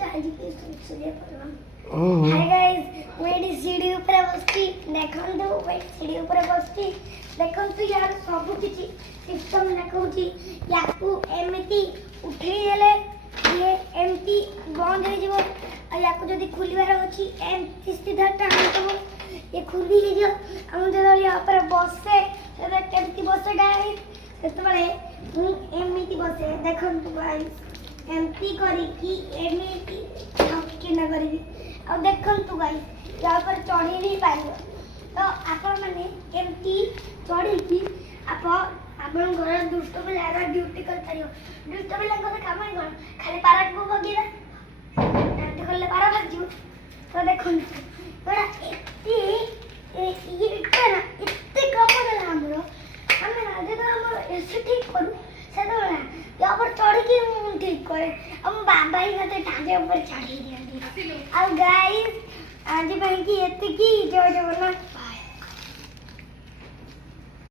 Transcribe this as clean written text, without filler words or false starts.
आज की सूर्य पड़वा hi guys वेडी सीढ़ी ऊपर बसती देखन दो वेट सीढ़ी ऊपर बसती देखन तू यार सब किछि सिस्टम देखौची याकू एमिति उठेई देले ये एमटी बंद हो जीवो आ याकू जदी खुलिबार अछि एमटी सीधा टाइम तो ये खुली हे जो हम जदो या पर बसे तबे केमती बसे गाइस सेतबळे एमिति बसे देखन तू गाइस एमती करी कि एमिति के न करी और देखन तू गाइस या पर चढ़ी नहीं पाइबो तो आपण माने एमती चढ़ी कि आपण घर दुष्ट पिलार ड्यूटी कर पारियो दुष्ट पिला को काम ही कर खाली पारक को बगीरा एमती करले पारा भाग जीव तो देखन तोरा ये इतना इतने कम है हमरो हमें ना जे तो हम ऐसे ठीक करू से तो ना या पर चढ़ी के ठीक करे हम बाबा ही मते टांगे ऊपर चढ़ी दिया और गाइस आज भाई की एते की जो जो ना